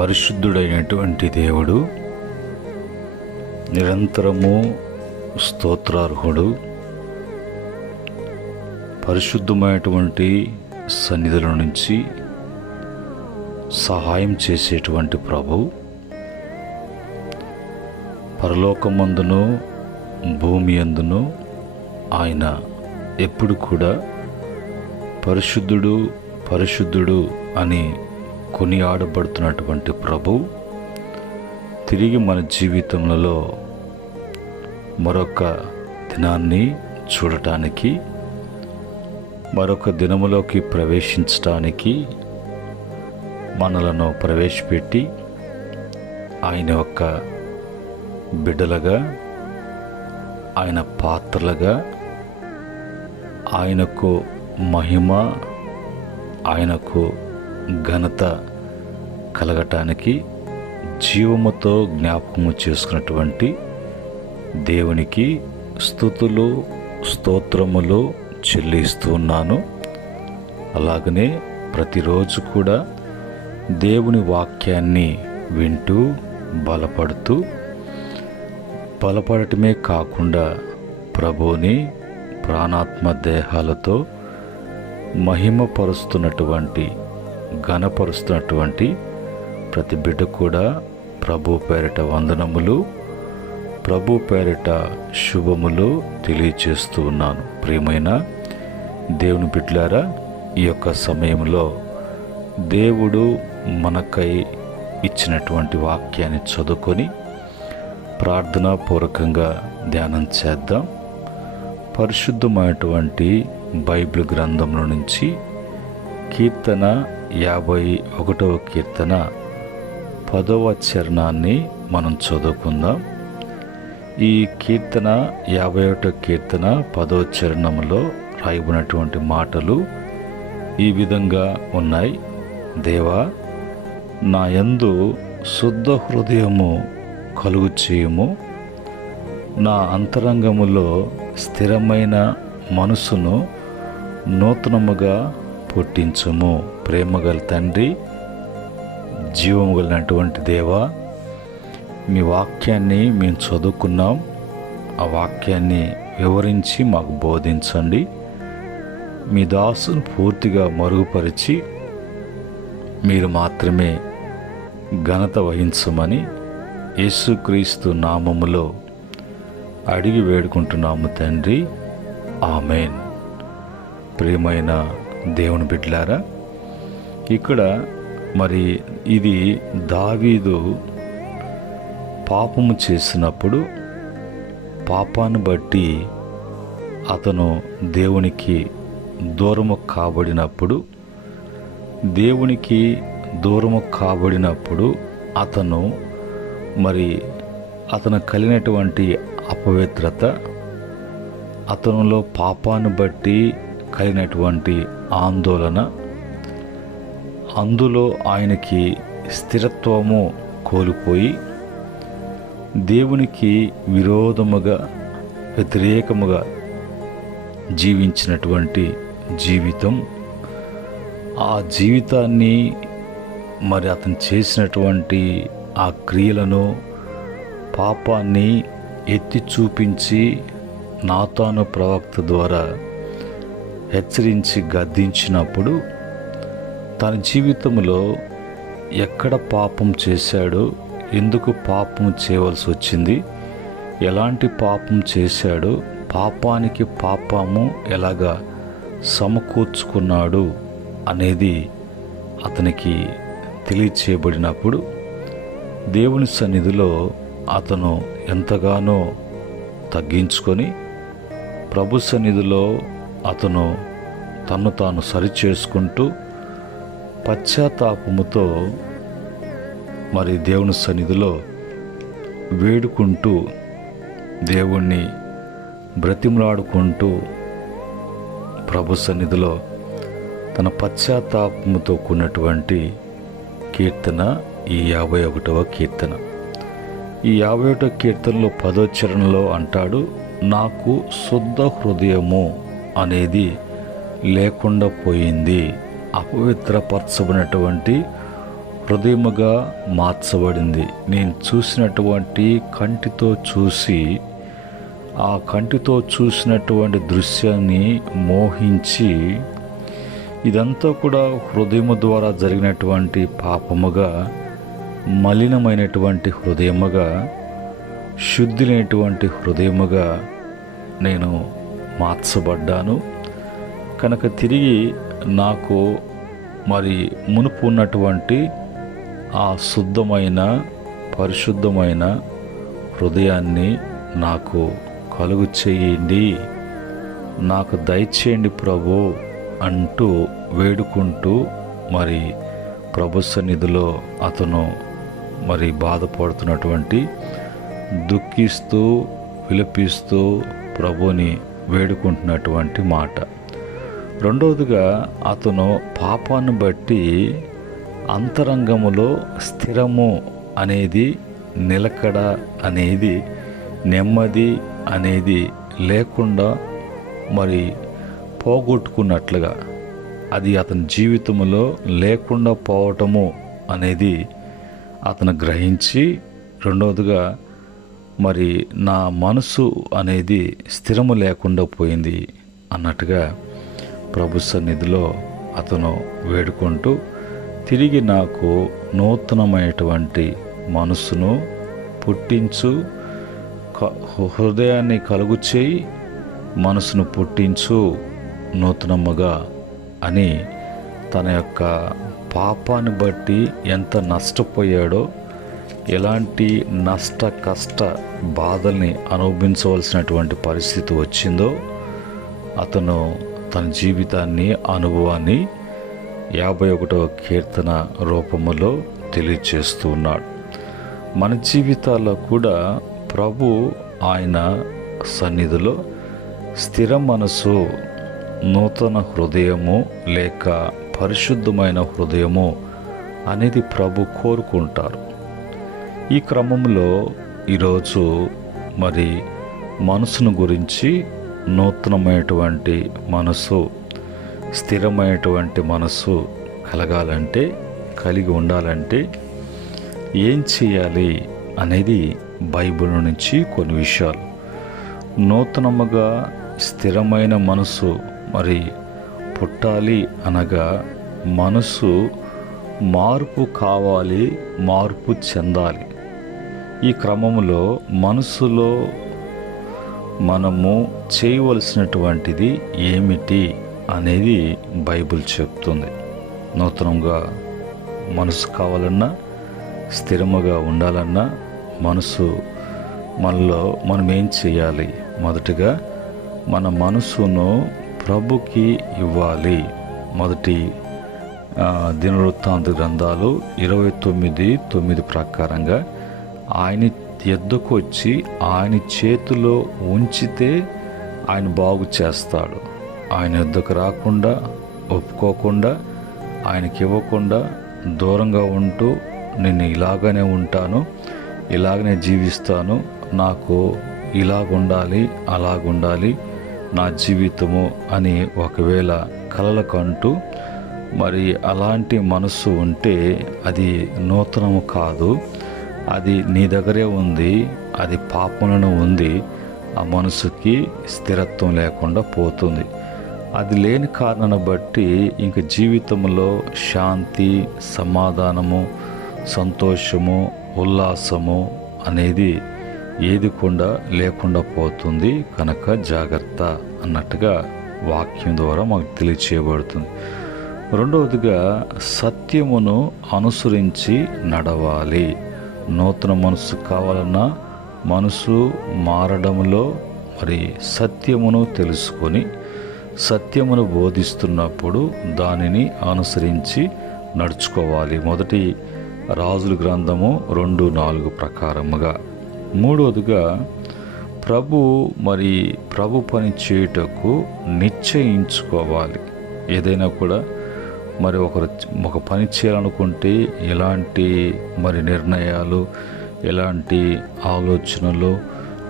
పరిశుద్ధుడైనటువంటి దేవుడు, నిరంతరము స్తోత్రార్హుడు, పరిశుద్ధమైనటువంటి సన్నిధుల నుంచి సహాయం చేసేటువంటి ప్రభు, పరలోకమందును భూమి యందును ఆయన ఎప్పుడు కూడా పరిశుద్ధుడు పరిశుద్ధుడు అని కొనియాడబడుతున్నటువంటి ప్రభు తిరిగి మన జీవితంలో మరొక దినాన్ని చూడటానికి, మరొక దినములోకి ప్రవేశించటానికి మనలను ప్రవేశపెట్టి ఆయన యొక్క బిడ్డలుగా, ఆయన పాత్రలుగా, ఆయనకు మహిమ, ఆయనకు ఘనత కలగటానికి జీవముతో జ్ఞాపకము చేసుకున్నటువంటి దేవునికి స్తుతులు స్తోత్రములు చెల్లిస్తున్నాను. అలాగనే ప్రతిరోజు కూడా దేవుని వాక్యాన్ని వింటూ బలపడటమే కాకుండా ప్రభువుని ప్రాణాత్మ దేహాలతో మహిమపరుస్తున్నటువంటి, ఘనపరుస్తున్నటువంటి ప్రతి బిడ్డ కూడా ప్రభు పేరిట వందనములు, ప్రభు పేరిట శుభములు తెలియచేస్తూ ఉన్నాను. ప్రియమైన దేవుని బిడ్డలారా, ఈ యొక్క సమయంలో దేవుడు మనకై ఇచ్చినటువంటి వాక్యాన్ని చదువుకొని ప్రార్థనాపూర్వకంగా ధ్యానం చేద్దాం. పరిశుద్ధమైనటువంటి బైబిల్ గ్రంథంలో నుంచి కీర్తన 51వ కీర్తన 10వ చరణాన్ని మనం చదువుకుందాం. ఈ కీర్తన 51వ కీర్తన 10వ చరణంలో రాయబడినటువంటి మాటలు ఈ విధంగా ఉన్నాయి. దేవా, నా యందు శుద్ధ హృదయము కలుగు చేయుము, నా అంతరంగములో స్థిరమైన మనసును నూతనముగా పుట్టించుము. ప్రేమగల తండ్రి, జీవము కలిగినటువంటి దేవా, మీ వాక్యాన్ని మేము చదువుకున్నాం. ఆ వాక్యాన్ని వివరించి మాకు బోధించండి. మీ దాసును పూర్తిగా మరుగుపరిచి మీరు మాత్రమే ఘనత వహించమని యేసుక్రీస్తు నామములో అడిగి వేడుకుంటున్నాము తండ్రి, ఆమేన్. ప్రియమైన దేవుని బిడ్డలారా, ఇక్కడ మరి ఇది దావీదు పాపము చేసినప్పుడు, పాపాన్ని బట్టి అతను దేవునికి దూరము కాబడినప్పుడు, దేవునికి దూరము కాబడినప్పుడు అతను కలిగినటువంటి అపవిత్రత, అతనిలో పాపాన్ని బట్టి కలిగినటువంటి ఆందోళన, అందులో ఆయనకి స్థిరత్వము కోల్పోయి దేవునికి విరోధముగా, వ్యతిరేకముగా జీవించినటువంటి జీవితం, ఆ జీవితాన్ని అతను చేసినటువంటి ఆ క్రియలను, పాపాన్ని ఎత్తి చూపించి నాతాను ప్రవక్త ద్వారా హెచ్చరించి గద్దించినప్పుడు తన జీవితంలో ఎక్కడ పాపం చేశాడో, ఎందుకు పాపం చేయవలసి వచ్చింది, ఎలాంటి పాపం చేశాడో, పాపానికి పాపము ఎలాగా సమకూర్చుకున్నాడు అనేది అతనికి తెలియచేయబడినప్పుడు దేవుని సన్నిధిలో అతను ఎంతగానో తగ్గించుకొని ప్రభు సన్నిధిలో అతను తన్ను తాను సరిచేసుకుంటూ పశ్చాత్తాపముతో దేవుని సన్నిధిలో వేడుకుంటూ, దేవుణ్ణి బ్రతిమలాడుకుంటూ ప్రభు సన్నిధిలో తన పశ్చాత్తాపముతో కూడినటువంటి కీర్తన ఈ 51వ కీర్తన. ఈ 51వ కీర్తనలో 10వ చరణంలో అంటాడు, నాకు శుద్ధ హృదయము అనేది లేకుండా పోయింది, అపవిత్రపరచబడినటువంటి హృదయముగా మార్చబడింది. నేను చూసినటువంటి కంటితో చూసి ఆ కంటితో చూసినటువంటి దృశ్యాన్ని మోహించి, ఇదంతా కూడా హృదయము ద్వారా జరిగినటువంటి పాపముగా, మలినమైనటువంటి హృదయముగా, శుద్ధి లేనటువంటి హృదయముగా నేను మార్చబడ్డాను. కనుక తిరిగి నాకు మరి మునుపు ఉన్నటువంటి ఆ శుద్ధమైన పరిశుద్ధమైన హృదయాన్ని నాకు కలుగు చేయండి, నాకు దయచేయండి ప్రభు అంటూ వేడుకుంటూ మరి ప్రభు సన్నిధిలో అతను మరి బాధపడుతున్నటువంటి, దుఃఖిస్తూ విలపిస్తూ ప్రభుని వేడుకుంటున్నటువంటి మాట. రెండవదిగా అతను పాపాన్ని బట్టి అంతరంగములో స్థిరము అనేది, నిలకడ అనేది, నెమ్మది అనేది లేకుండా మరి పోగొట్టుకున్నట్లుగా, అది అతని జీవితంలో లేకుండా పోవటము అనేది అతను గ్రహించి, రెండవదిగా మరి నా మనసు అనేది స్థిరము లేకుండా పోయింది అన్నట్టుగా ప్రభు సన్నిధిలో అతను వేడుకుంటూ, తిరిగి నాకు నూతనమైనటువంటి మనసును పుట్టించు, హృదయాన్ని కలుగు చేయి, మనసును పుట్టించు నూతనముగా అని తన యొక్క పాపాన్ని బట్టి ఎంత నష్టపోయాడో, ఎలాంటి నష్ట కష్ట బాధల్ని అనుభవించవలసినటువంటి పరిస్థితి వచ్చిందో అతను తన జీవితాన్ని, అనుభవాన్ని 51వ కీర్తన రూపములో తెలియచేస్తూ ఉన్నాడు. మన జీవితాల్లో కూడా ప్రభు ఆయన సన్నిధిలో స్థిర మనసు, నూతన హృదయము లేక పరిశుద్ధమైన హృదయము అనేది ప్రభు కోరుకుంటారు. ఈ క్రమంలో ఈరోజు మరి మనసును గురించి, నూతనమైనటువంటి మనసు, స్థిరమైనటువంటి మనసు కలగాలంటే, కలిగి ఉండాలంటే ఏం చేయాలి అనేది బైబిల్ నుంచి కొన్ని విషయాలు. నూతనముగా స్థిరమైన మనసు మరి పుట్టాలి అనగా మనసు మార్పు కావాలి, మార్పు చెందాలి. ఈ క్రమంలో మనసులో మనము చేయవలసినటువంటిది ఏమిటి అనేది బైబిల్ చెప్తుంది. నూతనంగా మనసు కావాలన్నా, స్థిరముగా ఉండాలన్నా మనలో మనం ఏం చేయాలి? మొదటిగా మన మనసును ప్రభుకి ఇవ్వాలి. మొదటి దినవృత్తాంత గ్రంథాలు 29:9 ప్రకారంగా ఆయన ఎద్దుకు వచ్చి ఆయన చేతిలో ఉంచితే ఆయన బాగు చేస్తాడు. ఆయన ఎద్దుకు రాకుండా, ఒప్పుకోకుండా, ఆయనకి ఇవ్వకుండా దూరంగా ఉంటూ, నేను ఇలాగనే ఉంటాను, ఇలాగనే జీవిస్తాను, నాకు ఇలాగుండాలి, అలాగుండాలి నా జీవితము అని ఒకవేళ కలలకంటూ మరి అలాంటి మనస్సు ఉంటే అది నూతనము కాదు, అది నీ దగ్గరే ఉంది, అది పాపంలోనే ఉంది. ఆ మనసుకి స్థిరత్వం లేకుండా పోతుంది. అది లేని కారణాన్ని బట్టి ఇంక జీవితంలో శాంతి, సమాధానము, సంతోషము, ఉల్లాసము అనేది ఏది కూడా లేకుండా పోతుంది. కనుక జాగ్రత్త అన్నట్టుగా వాక్యం ద్వారా మాకు తెలియచేయబడుతుంది. రెండవదిగా సత్యమును అనుసరించి నడవాలి. నూతన మనసు కావాలన్నా మనసు మారడంలో మరి సత్యమును తెలుసుకొని, సత్యమును బోధిస్తున్నప్పుడు దానిని అనుసరించి నడుచుకోవాలి. మొదటి రాజుల గ్రంథము 2:4 ప్రకారముగా. మూడవదిగా ప్రభు పని చేయుటకు నిశ్చయించుకోవాలి. ఏదైనా కూడా మరి ఒక పని చేయాలనుకుంటే ఎలాంటి మరి నిర్ణయాలు, ఎలాంటి ఆలోచనలు,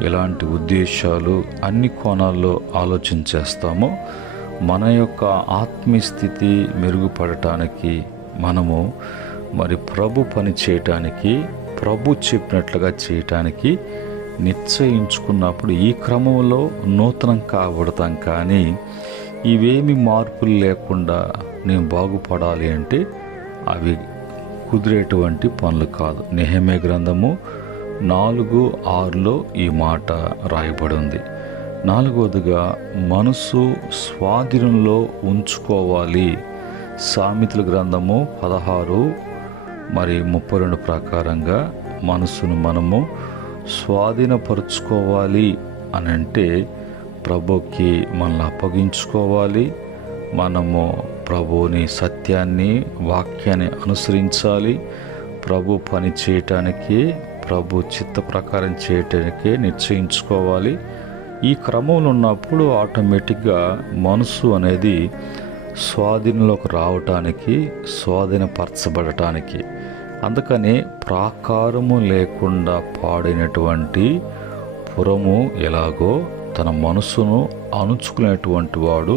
ఎలాంటి ఉద్దేశాలు అన్ని కోణాల్లో ఆలోచన చేస్తామో మన యొక్క ఆత్మీయ స్థితి మెరుగుపడటానికి మనము మరి ప్రభు పని చేయటానికి, ప్రభు చెప్పినట్లుగా చేయటానికి నిశ్చయించుకున్నప్పుడు ఈ క్రమంలో నూతనం కాబడతాం. కానీ ఇవేమి మార్పులు లేకుండా నేను బాగుపడాలి అంటే అవి కుదిరేటువంటి పనులు కాదు. నెహెమ్యా గ్రంథము 4:6లో ఈ మాట రాయబడి ఉంది. 4వదిగా మనసు స్వాధీనంలో ఉంచుకోవాలి. సామెతల గ్రంథము 16:32 ప్రకారంగా మనసును మనము స్వాధీనపరుచుకోవాలి అని అంటే ప్రభుకి మనల్ని అప్పగించుకోవాలి. మనము ప్రభువుని సత్యాన్ని, వాక్యాన్ని అనుసరించాలి. ప్రభు పని చేయటానికి, ప్రభు చిత్త ప్రకారం చేయటానికే నిశ్చయించుకోవాలి. ఈ క్రమంలో ఉన్నప్పుడు ఆటోమేటిక్గా మనసు అనేది స్వాధీనంలోకి రావటానికి, స్వాధీనపరచబడటానికి. అందుకని ప్రాకారము లేకుండా పాడైనటువంటి పురము ఎలాగో తన మనసును అణుచుకునేటువంటి వాడు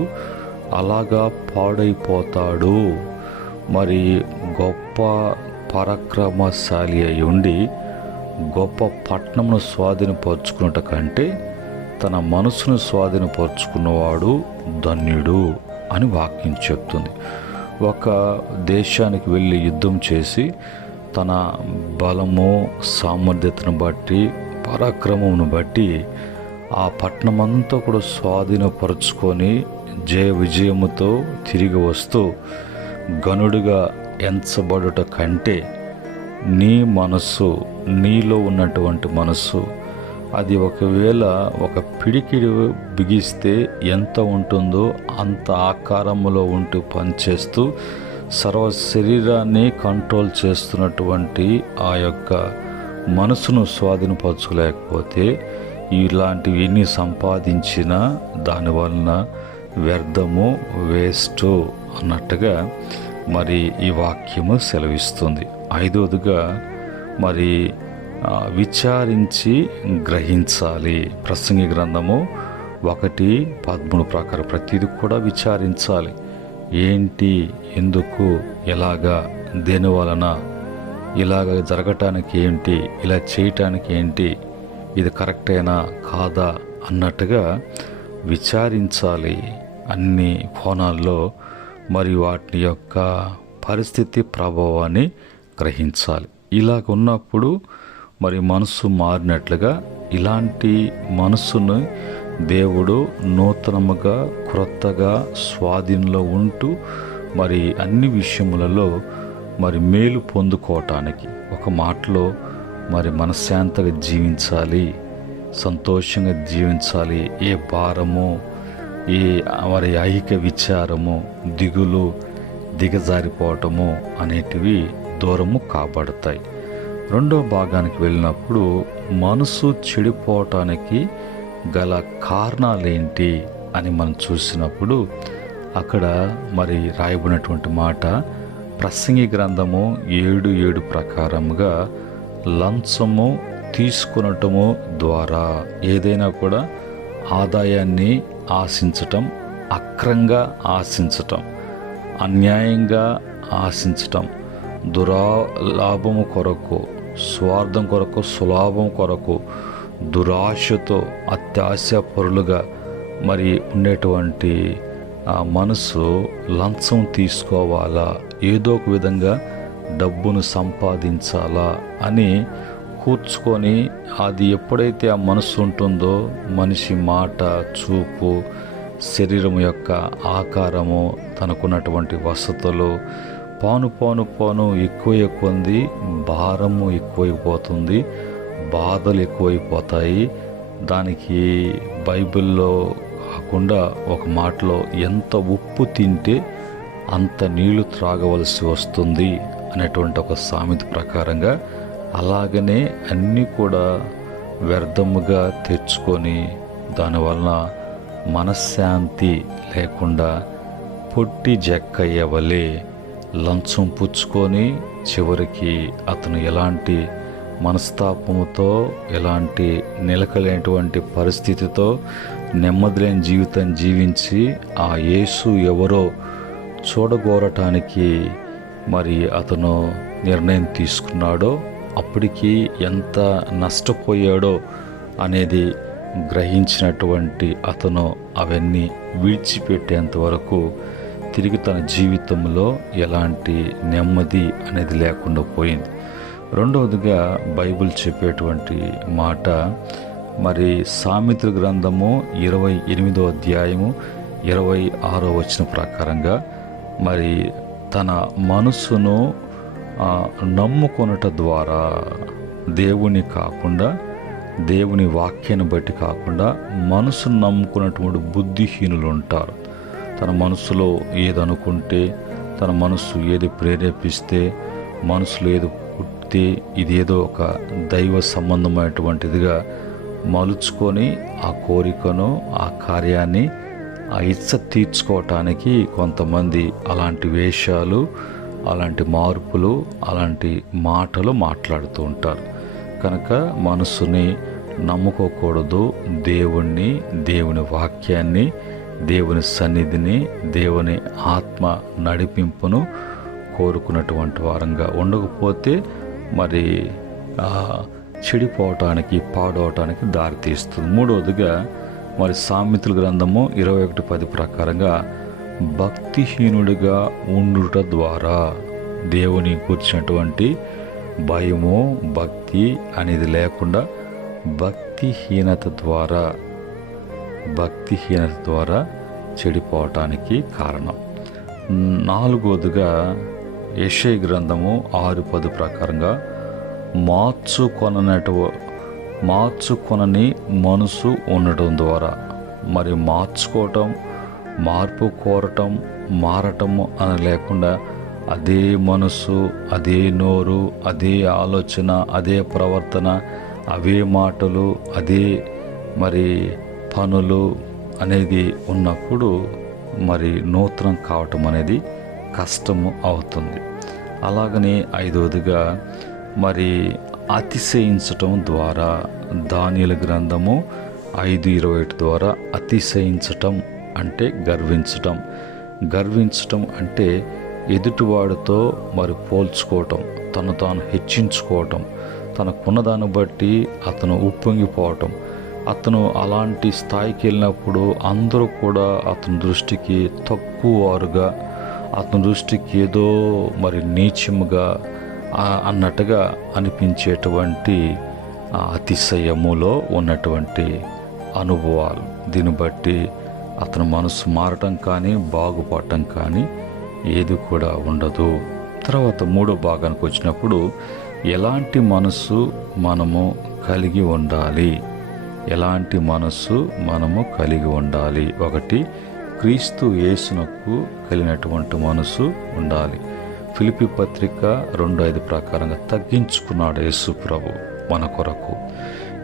అలాగా పాడైపోతాడు. మరి గొప్ప పరాక్రమశాలి అయి ఉండి గొప్ప పట్టణమును స్వాధీనపరుచుకున్నట కంటే తన మనసును స్వాధీనపరుచుకున్నవాడు ధన్యుడు అని వాక్యం చెప్తుంది. ఒక దేశానికి వెళ్ళి యుద్ధం చేసి తన బలము, సామర్థ్యతను బట్టి, పరాక్రమమును బట్టి ఆ పట్టణమంతా కూడా స్వాధీనపరుచుకొని జయ విజయముతో తిరిగి వస్తూ గనుడుగా ఎంచబడుట కంటే నీ మనస్సు, నీలో ఉన్నటువంటి మనస్సు అది ఒకవేళ ఒక పిడికిడి బిగిస్తే ఎంత ఉంటుందో అంత ఆకారంలో ఉంటూ పనిచేస్తూ సర్వ శరీరాన్ని కంట్రోల్ చేస్తున్నటువంటి ఆ యొక్క మనసును స్వాధీనపరచుకోలేకపోతే ఇలాంటివి ఎన్ని సంపాదించినా దానివలన వ్యర్థము, వేస్ట్ అన్నట్టుగా మరి ఈ వాక్యము సెలవిస్తుంది. 5వదిగా మరి విచారించి గ్రహించాలి. ప్రసంగి గ్రంథము 1:13 ప్రకారం ప్రతిదీ కూడా విచారించాలి. ఏంటి, ఎందుకు, ఎలాగా, దేని వలన, ఇలాగ జరగటానికి ఏంటి, ఇలా చేయటానికి ఏంటి, ఇది కరెక్టేనా కాదా అన్నట్టుగా విచారించాలి అన్ని కోణాల్లో. మరి వాటి యొక్క పరిస్థితి, ప్రభావాన్ని గ్రహించాలి. ఇలాగ ఉన్నప్పుడు మరి మనసు మారినట్లుగా ఇలాంటి మనసును దేవుడు నూతనముగా, క్రొత్తగా స్వాధీనంలో ఉంటూ మరి అన్ని విషయములలో మరి మేలు పొందుకోవటానికి, ఒక మాటలో మరి మనశ్శాంతిగా జీవించాలి, సంతోషంగా జీవించాలి. ఏ భారము, ఏ మరి ఐహిక విచారము, దిగులు, దిగజారిపోవటము అనేటివి దూరము కాబడతాయి. 2వ భాగానికి వెళ్ళినప్పుడు మనసు చెడిపోవటానికి గల కారణాలేంటి అని మనం చూసినప్పుడు అక్కడ మరి రాయబడినటువంటి మాట ప్రసంగి గ్రంథము 7:7 ప్రకారముగా లంచము తీసుకునటము ద్వారా ఏదైనా కూడా ఆదాయాన్ని ఆశించటం, అక్రంగా ఆశించటం, అన్యాయంగా ఆశించటం, దురాలాభము కొరకు, స్వార్థం కొరకు, సులాభం కొరకు, దురాశతో అత్యాశపరులుగా మరి ఉండేటువంటి ఆ మనసు లంచం తీసుకోవాలా, ఏదో ఒక విధంగా డబ్బును సంపాదించాలా అని కూర్చుకొని అది ఎప్పుడైతే ఆ మనసు ఉంటుందో మనిషి మాట, చూపు, శరీరం యొక్క ఆకారము, తనకున్నటువంటి వసతులు పాను ఎక్కువైపోయింది, భారము ఎక్కువైపోతుంది, బాధలు ఎక్కువైపోతాయి. దానికి బైబిల్లో కాకుండా ఒక మాటలో ఎంత ఉప్పు తింటే అంత నీళ్లు త్రాగవలసి వస్తుంది అనేటువంటి ఒక సామెత ప్రకారంగా అలాగనే అన్నీ కూడా వ్యర్థముగా తెచ్చుకొని దానివలన మనశ్శాంతి లేకుండా పొట్టి జక్కయ్య వలె లంచం పుచ్చుకొని చివరికి అతను ఎలాంటి మనస్తాపముతో, ఎలాంటి నిలకలేనటువంటి పరిస్థితితో నెమ్మది లేని జీవితం జీవించి ఆ యేసు ఎవరో చూడగోరటానికి మరి అతను నిర్ణయం తీసుకున్నాడో, అప్పటికి ఎంత నష్టపోయాడో అనేది గ్రహించినటువంటి అతను అవన్నీ విడిచిపెట్టేంత వరకు తిరిగి తన జీవితంలో ఎలాంటి నెమ్మది అనేది లేకుండా పోయింది. రెండవదిగా బైబిల్ చెప్పేటువంటి మాట, మరి సామెతల గ్రంథము 28వ అధ్యాయము 26వ వచనం ప్రకారంగా, మరి తన మనసును నమ్ముకొనుట ద్వారా, దేవుని కాకుండా, దేవుని వాక్యాన్ని బట్టి కాకుండా మనసును నమ్ముకున్నటువంటి బుద్ధిహీనులు ఉంటారు. తన మనసులో ఏదనుకుంటే, తన మనసు ఏది ప్రేరేపిస్తే, మనసులో ఏది పుట్టితే ఇదేదో ఒక దైవ సంబంధమైనటువంటిదిగా మలుచుకొని ఆ కోరికను, ఆ కార్యాన్ని, ఆ ఇచ్చ తీర్చుకోవటానికి కొంతమంది అలాంటి వేషాలు, అలాంటి మార్పులు, అలాంటి మాటలు మాట్లాడుతూ ఉంటారు. కనుక మనసుని నమ్ముకోకూడదు. దేవుణ్ణి, దేవుని వాక్యాన్ని, దేవుని సన్నిధిని, దేవుని ఆత్మ నడిపింపును కోరుకున్నటువంటి వారంగా ఉండకపోతే మరి చెడిపోవటానికి, పాడవటానికి దారితీస్తుంది. మూడవదిగా మరి సామెతల గ్రంథము 21:10 ప్రకారంగా, భక్తిహీనుడిగా ఉండుట ద్వారా, దేవుని కూర్చున్నటువంటి భయము, భక్తి అనేది లేకుండా భక్తిహీనత ద్వారా చెడిపోవటానికి కారణం. నాలుగవదిగా యెషయా గ్రంథము 6:10 ప్రకారంగా, మార్చుకొనని మనసు ఉండటం ద్వారా, మరి మార్చుకోవటం, మార్పు కోరటం, మారటము అని లేకుండా అదే మనసు, అదే నోరు, అదే ఆలోచన, అదే ప్రవర్తన, అవే మాటలు, అదే మరి పనులు అనేది ఉన్నప్పుడు మరి నూతనం కావటం అనేది కష్టము అవుతుంది. అలాగనే ఐదవదిగా మరి అతిశయించటం ద్వారా, దానియేలు గ్రంథము 5:21 ద్వారా, అతిశయించటం అంటే గర్వించటం అంటే ఎదుటివాడితో మరి పోల్చుకోవటం, తను తాను హెచ్చించుకోవటం, తనకున్నదాన్ని బట్టి అతను ఉప్పొంగిపోవటం. అతను అలాంటి స్థాయికి వెళ్ళినప్పుడు అందరూ కూడా అతని దృష్టికి తక్కువ వారుగా, అతని దృష్టికి ఏదో మరి నీచముగా అన్నట్టుగా అనిపించేటువంటి అతిశయములో ఉన్నటువంటి అనుభవాలు. దీన్ని బట్టి అతని మనసు మారటం కానీ, బాగుపడటం కానీ ఏది కూడా ఉండదు. తర్వాత మూడో భాగానికి వచ్చినప్పుడు, ఎలాంటి మనసు మనము కలిగి ఉండాలి? ఎలాంటి మనస్సు మనము కలిగి ఉండాలి? ఒకటి, క్రీస్తు యేసునకు కలిగినటువంటి మనసు ఉండాలి. ఫిలిప్పీ పత్రిక 2:5 ప్రకారంగా తగ్గించుకున్నాడు యేసు ప్రభు మన కొరకు,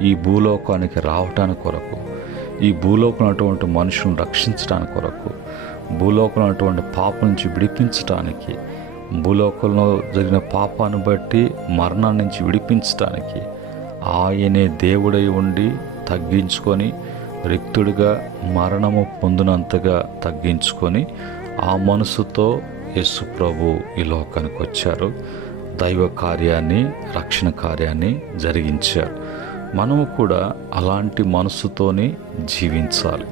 ఈ భూలోకానికి రావటానికి కొరకు, ఈ భూలోకంలో అటువంటి మనుషులను రక్షించడానికి కొరకు, భూలోకంలో అటువంటి పాపం నుంచి విడిపించటానికి, భూలోకంలో జరిగిన పాపాన్ని బట్టి మరణాన్ని నుంచి విడిపించటానికి ఆయనే దేవుడై ఉండి తగ్గించుకొని, రిక్తుడిగా మరణము పొందినంతగా తగ్గించుకొని, ఆ మనసుతో యేసు ప్రభు ఈ లోకానికి వచ్చారు. దైవ కార్యాన్ని, రక్షణ కార్యాన్ని జరిగించారు. మనము కూడా అలాంటి మనసుతోని జీవించాలి.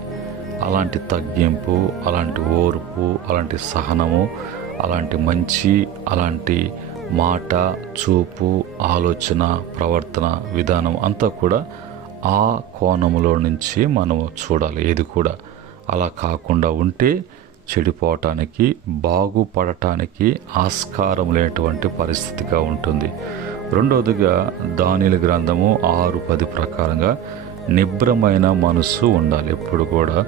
అలాంటి తగ్గింపు, అలాంటి ఓర్పు, అలాంటి సహనము, అలాంటి మంచి, అలాంటి మాట, చూపు, ఆలోచన, ప్రవర్తన విధానం అంతా కూడా ఆ కోణములో నుంచి మనము చూడాలి. ఏది కూడా అలా కాకుండా ఉంటే చెడిపోవటానికి, బాగుపడటానికి ఆస్కారం లేనటువంటి పరిస్థితిగా ఉంటుంది. రెండవదిగా దానియేలు గ్రంథము 6:10 ప్రకారంగా నిబ్రమైన మనస్సు ఉండాలి. ఎప్పుడు కూడా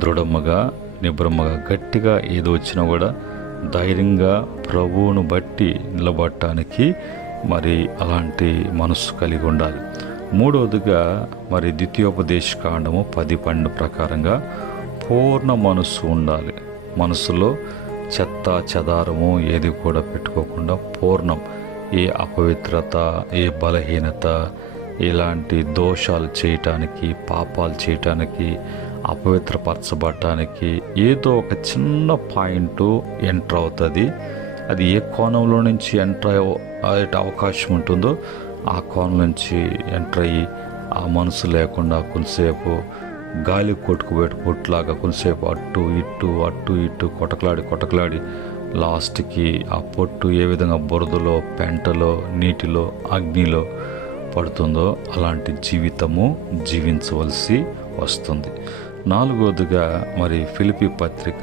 దృఢముగా, నిబ్రమగా, గట్టిగా ఏది వచ్చినా కూడా ధైర్యంగా ప్రభువును బట్టి నిలబడటానికి మరి అలాంటి మనస్సు కలిగి ఉండాలి. మూడవదిగా మరి ద్వితీయోపదేశకాండము 10:12 ప్రకారంగా పూర్ణ మనస్సు ఉండాలి. మనసులో చెత్త చెదారము ఏది కూడా పెట్టుకోకుండా పూర్ణం, ఏ అపవిత్రత, ఏ బలహీనత, ఇలాంటి దోషాలు చేయటానికి, పాపాలు చేయటానికి, అపవిత్రపరచబడటానికి ఏదో ఒక చిన్న పాయింట్ ఎంటర్ అవుతుంది. అది ఏ కోణంలో నుంచి ఎంటర్ అయ్యే అవకాశం ఉంటుందో ఆ కోణం నుంచి ఎంటర్ అయ్యి ఆ మనసు లేకుండా కొంతసేపు గాలి కొట్టులాగా కొంతసేపు అటు ఇటు కొట్టకలాడి లాస్ట్కి ఆ పొట్టు ఏ విధంగా బురదలో, పెంటలో, నీటిలో, అగ్నిలో పడుతుందో అలాంటి జీవితము జీవించవలసి వస్తుంది. 4వదిగా మరి ఫిలిప్పీ పత్రిక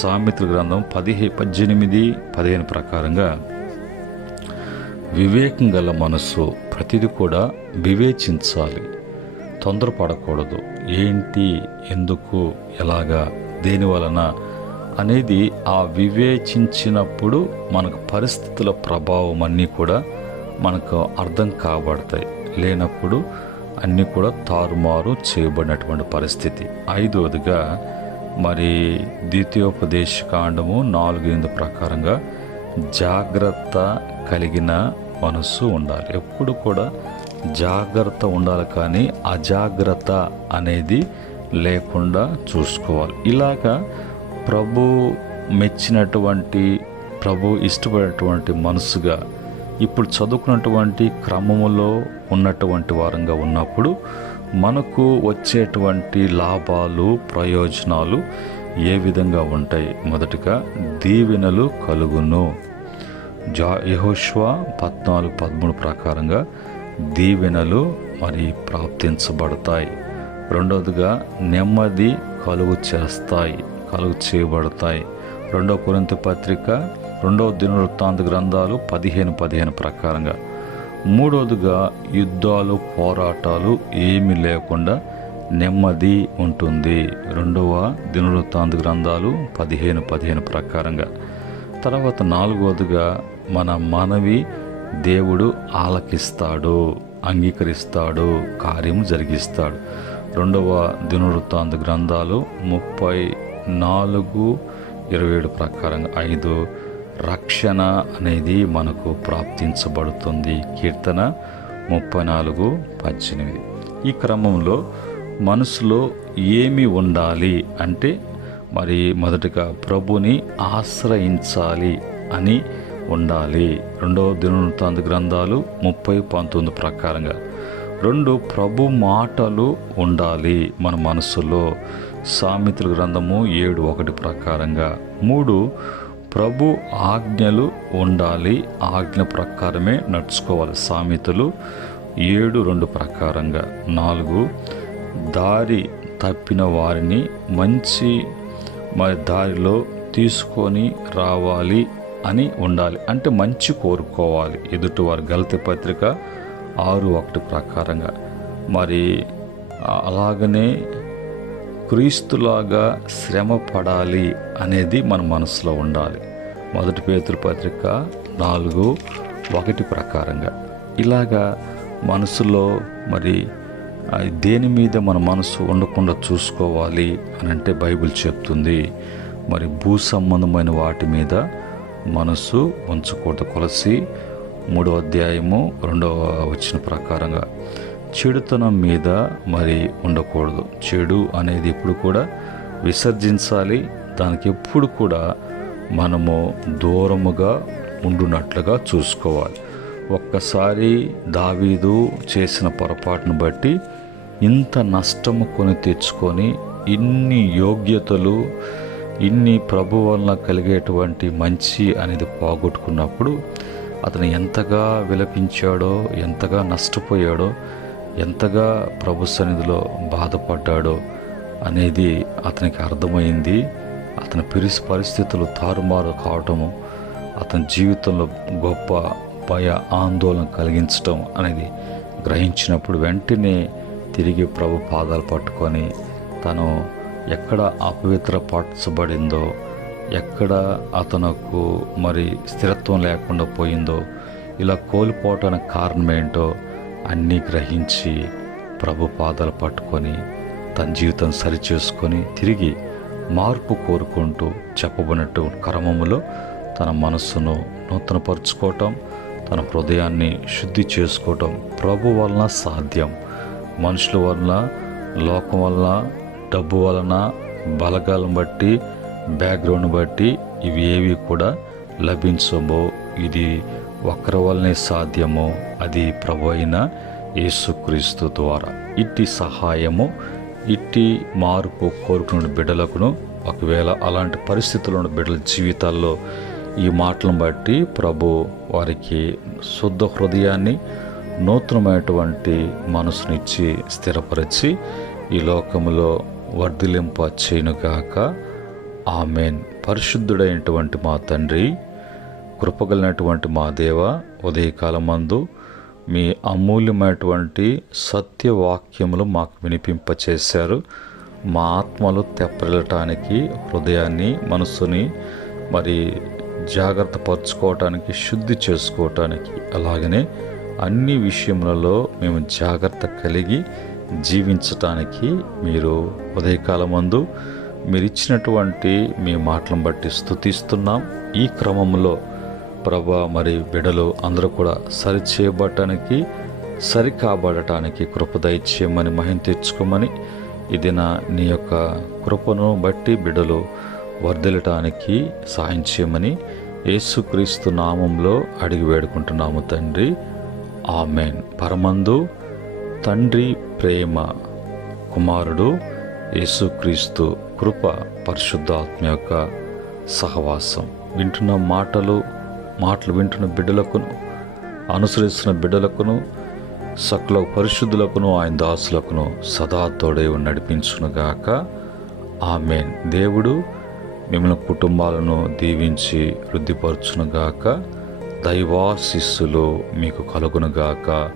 సామెతల గ్రంథం 18:15 ప్రకారంగా వివేకం గల మనస్సు ప్రతిదీ కూడా వివేచించాలి, తొందరపడకూడదు. ఏంటి, ఎందుకు, ఎలాగా, దేని వలన అనేది ఆ వివేచించినప్పుడు మనకు పరిస్థితుల ప్రభావం అన్నీ కూడా మనకు అర్థం కాబడతాయి. లేనప్పుడు అన్నీ కూడా తారుమారు చేయబడినటువంటి పరిస్థితి. 5వదిగా మరి ద్వితీయోపదేశ కాండము 4:8 ప్రకారంగా జాగ్రత్త కలిగిన మనస్సు ఉండాలి. ఎప్పుడు కూడా జాగ్రత్త ఉండాలి, కానీ అజాగ్రత్త అనేది లేకుండా చూసుకోవాలి. ఇలాగా ప్రభు మెచ్చినటువంటి, ప్రభు ఇష్టపడేటువంటి మనసుగా ఇప్పుడు చదువుకున్నటువంటి క్రమములో ఉన్నటువంటి వారంగా ఉన్నప్పుడు మనకు వచ్చేటువంటి లాభాలు, ప్రయోజనాలు ఏ విధంగా ఉంటాయి? మొదటిగా దీవెనలు కలుగును. యెహోషువ 14:13 ప్రకారంగా దీవెనలు మరి ప్రాప్తించబడతాయి. 2వదిగా నెమ్మది కలుగు చేయబడతాయి. 2వ కొరింథీ పత్రిక 2వ దినవృత్తాంత గ్రంథాలు 15:15 ప్రకారంగా. 3వదిగా యుద్ధాలు, పోరాటాలు ఏమీ లేకుండా నెమ్మది ఉంటుంది. 2వ దినవృత్తాంత గ్రంథాలు 15:15 ప్రకారంగా. తర్వాత 4వదిగా మన మనవి దేవుడు ఆలకిస్తాడు, అంగీకరిస్తాడు, కార్యము జరిగిస్తాడు. 2వ దినవృత్తాంత గ్రంథాలు 34:27 ప్రకారంగా. 5 రక్షణ అనేది మనకు ప్రాప్తించబడుతుంది. కీర్తన 34:18. ఈ క్రమంలో మనసులో ఏమి ఉండాలి అంటే మరి మొదటగా ప్రభుని ఆశ్రయించాలి అని ఉండాలి. 2వ దినవృత్తాంత గ్రంథాలు 30:19 ప్రకారంగా. 2 ప్రభు మాటలు ఉండాలి మన మనసులో. సామెతల గ్రంథము 7:1 ప్రకారంగా. 3 ప్రభు ఆజ్ఞలు ఉండాలి, ఆజ్ఞ ప్రకారమే నడుచుకోవాలి. సామెతలు 7:2 ప్రకారంగా. 4 దారి తప్పిన వారిని మంచి మరి దారిలో తీసుకొని రావాలి అని ఉండాలి. అంటే మంచి కోరుకోవాలి ఎదుటివారు. గలతీ పత్రిక 6:1 ప్రకారంగా. మరి అలాగనే క్రీస్తులాగా శ్రమ పడాలి అనేది మన మనసులో ఉండాలి. 1 పేతురు పత్రిక 4:1 ప్రకారంగా. ఇలాగా మనసులో మరి దేని మీద మన మనసు ఉండకుండా చూసుకోవాలి అని అంటే బైబిల్ చెప్తుంది. మరి భూ సంబంధమైన వాటి మీద మనసు ఉంచకూడదు. కొలస్సీ 3:2 ప్రకారంగా. చెడుతనం మీద మరి ఉండకూడదు. చెడు అనేది ఎప్పుడు కూడా విసర్జించాలి. దానికి ఎప్పుడు కూడా మనము దూరముగా ఉండునట్లుగా చూసుకోవాలి. ఒక్కసారి దావీదు చేసిన పొరపాటును బట్టి ఇంత నష్టము కొని తెచ్చుకొని ఇన్ని యోగ్యతలు, ఇన్ని ప్రభు వలన కలిగేటువంటి మంచి అనేది పోగొట్టుకున్నప్పుడు అతను ఎంతగా విలపించాడో, ఎంతగా నష్టపోయాడో, ఎంతగా ప్రభు సన్నిధిలో బాధపడ్డాడో అనేది అతనికి అర్థమైంది. అతని పరిస్థితులు తారుమారు కావటము అతని జీవితంలో గొప్ప భయ ఆందోళన కలిగించటం అనేది గ్రహించినప్పుడు వెంటనే తిరిగి ప్రభు పాదాలు పట్టుకొని తను ఎక్కడ అపవిత్రపరచబడిందో, ఎక్కడ అతనుకు మరి స్థిరత్వం లేకుండా పోయిందో, ఇలా కోల్పోవటానికి కారణం ఏంటో అన్నీ గ్రహించి ప్రభు పాదాలు పట్టుకొని తన జీవితం సరిచేసుకొని తిరిగి మార్పు కోరుకుంటూ చెప్పబడినట్టు క్రమములో తన మనస్సును నూతనపరుచుకోవటం, తన హృదయాన్ని శుద్ధి చేసుకోవటం ప్రభు వలన సాధ్యం. మనుషుల వలన, లోకం వలన, డబ్బు వలన, బలగాలను బట్టి, బ్యాక్గ్రౌండ్ బట్టి ఇవి ఏవి కూడా లభించమో, ఇది ఒక్కరి వల్లనే సాధ్యమో, అది ప్రభు అయిన యేసుక్రీస్తు ద్వారా. ఇట్టి సహాయము, ఇట్టి మార్పు కోరుకున్న బిడ్డలకును, ఒకవేళ అలాంటి పరిస్థితుల్లో ఉన్న బిడ్డల జీవితాల్లో ఈ మాటలను బట్టి ప్రభు వారికి శుద్ధ హృదయాన్ని, నూతనమైనటువంటి మనసునిచ్చి స్థిరపరిచి ఈ లోకములో వర్ధిలింప చేయునుగాక. ఆమెన్. పరిశుద్ధుడైనటువంటి మా తండ్రి, కృపగలిగినటువంటి మా దేవ, ఉదయకాలమందు మీ అమూల్యమైనటువంటి సత్యవాక్యములు మాకు వినిపింపచేశారు. మా ఆత్మలు తెప్పరిల్లటానికి, హృదయాన్ని, మనసుని మరి జాగ్రత్త పరుచుకోవటానికి, శుద్ధి చేసుకోవటానికి, అలాగనే అన్ని విషయములలో మేము జాగ్రత్త కలిగి జీవించటానికి మీరు ఉదయకాలమందు మీరు ఇచ్చినటువంటి మీ మాటలను బట్టి స్తుతిస్తున్నాం. ఈ క్రమంలో ప్రభా మరి బిడ్డలు అందరూ కూడా సరిచేయబడటానికి, సరికాబడటానికి కృప దయచేయమని, మహిమ తెచ్చుకోమని, ఇది నీ యొక్క కృపను బట్టి బిడ్డలు వర్ధిల్లటానికి సహాయం చేయమని యేసుక్రీస్తు నామంలో అడిగి వేడుకుంటున్నాము తండ్రి. ఆమెన్. పరమందు తండ్రి ప్రేమ, కుమారుడు యేసుక్రీస్తు కృప, పరిశుద్ధాత్మ యొక్క సహవాసం వింటున్న మాటలు వింటున్న బిడ్డలకును, అనుసరిస్తున్న బిడ్డలకును, సకల పరిశుద్ధులకును, ఆయన దాసులకును సదా తోడై నడిపించునుగాక. ఆమెన్. దేవుడు మిమ్మల్ని కుటుంబాలను దీవించి వృద్ధిపరచునుగాక. దైవాశీస్సులు మీకు కలుగునుగాక.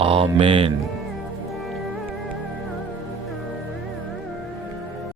ఆమెన్.